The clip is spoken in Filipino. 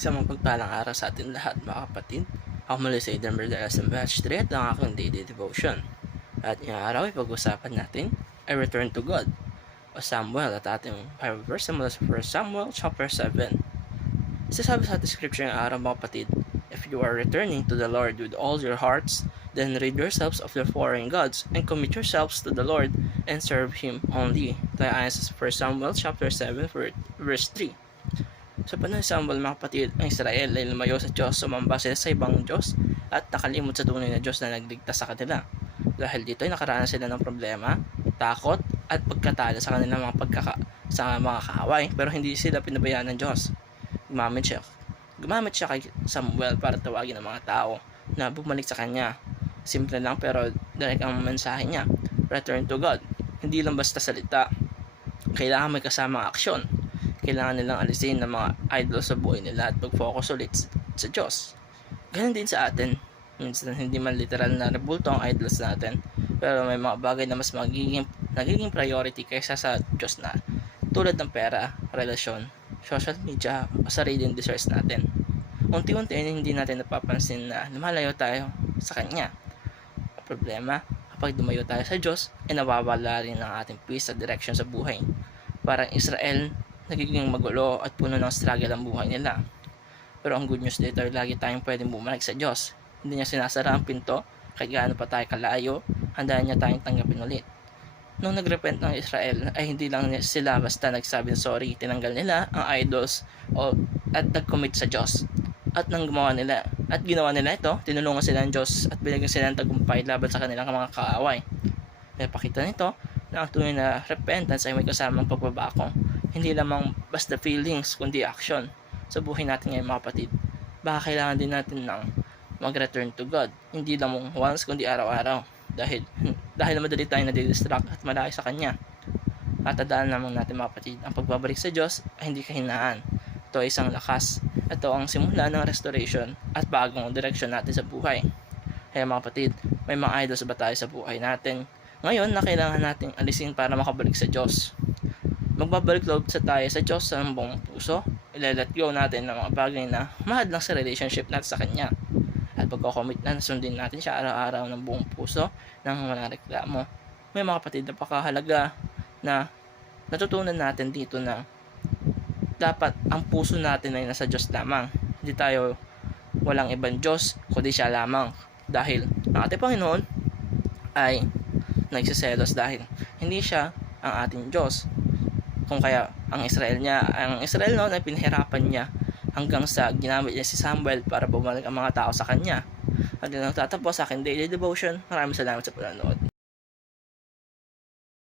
Isang mapagpalang araw sa atin lahat mga kapatid. Ako muli si Aidan Berdelas ng Batch 3 at ang aking daily devotion. At ngayong araw ay pag-usapan natin ay Return to God o Samuel at ating Bible verse mula sa 1 Samuel chapter 7. Sasabi sa ating scripture ngayong araw mga kapatid, if you are returning to the Lord with all your hearts, then rid yourselves of your foreign gods and commit yourselves to the Lord and serve Him only. Tayo ayon sa 1 Samuel chapter 7 verse 3. Sa panahon ng Samuel mga kapatid, ang Israel ay lumayo sa Diyos, sumamba sila sa ibang Diyos at nakalimot sa tunay na Diyos na nagligtas sa kanila. Dahil dito ay nakaranas sila ng problema, takot at pagkatalo sa kanilang sa mga kaaway, pero hindi sila pinabayaan ng Diyos. Gumamit siya kay Samuel para tawagin ang mga tao na bumalik sa kanya. Simple lang pero direct ang mensahe niya. Return to God. Hindi lang basta salita. Kailangan may kasamang aksyon. Kailangan nilang alisin ng mga idol sa buhay nila at mag-focus ulit sa Diyos. Ganun din sa atin. Minsan hindi man literal na rebulto ang idols natin, pero may mga bagay na mas nagiging priority kaysa sa Diyos na tulad ng pera, relasyon, social media o sariling desires natin. Unti-unti hindi natin napapansin na lumalayo tayo sa Kanya. Ang problema, kapag dumayo tayo sa Diyos, ay nawawala rin ang ating peace at direction sa buhay. Parang Israel, nagiging magulo at puno ng struggle ang buhay nila. Pero ang good news dito ay lagi tayong pwedeng bumalik sa Diyos. Hindi niya sinasara ang pinto, kahit gaano pa tayo kalayo, handa niya tayong tanggapin ulit. Nung nagrepent ng Israel, ay hindi lang sila basta nagsabing sorry, tinanggal nila ang idols at nag-commit sa Diyos. At ginawa nila ito, tinulungan sila ng Diyos at binigyan sila ng tagumpay laban sa kanilang mga kaaway. Kaya pakita nito na ang tunay na repentance ay may kasamang pagbabago. Hindi lamang basta feelings, kundi action. Sa buhay natin ngayon mga kapatid, baka kailangan din natin ng mag-return to God. Hindi lamang once, kundi araw-araw. Dahil madali tayo nadidistract at malaki sa Kanya. At tandaan lamang natin mga kapatid, ang pagbabalik sa Diyos ay hindi kahinaan. Ito ay isang lakas. Ito ang simula ng restoration at bagong direksyon natin sa buhay. Kaya mga kapatid, may mga idols ba tayo sa buhay natin ngayon na kailangan nating alisin para makabalik sa Diyos? Magbabalik loob tayo sa Diyos sa buong puso. Ilalet go natin ng mga bagay na mahal lang sa relationship natin sa Kanya. At pagkakomit na sundin natin siya araw-araw ng buong puso ng mga reklamo. May mga kapatid na pakahalaga na natutunan natin dito na dapat ang puso natin ay nasa Diyos lamang. Hindi tayo walang ibang Diyos kundi siya lamang. Dahil ang ating Panginoon ay nagsiselos dahil hindi siya ang ating Diyos. Kung kaya ang Israel noon ay pinahirapan niya hanggang sa ginamit niya si Samuel para bumalik ang mga tao sa kanya. At yun ang tatapos sa akin daily devotion. Maraming salamat sa panonood.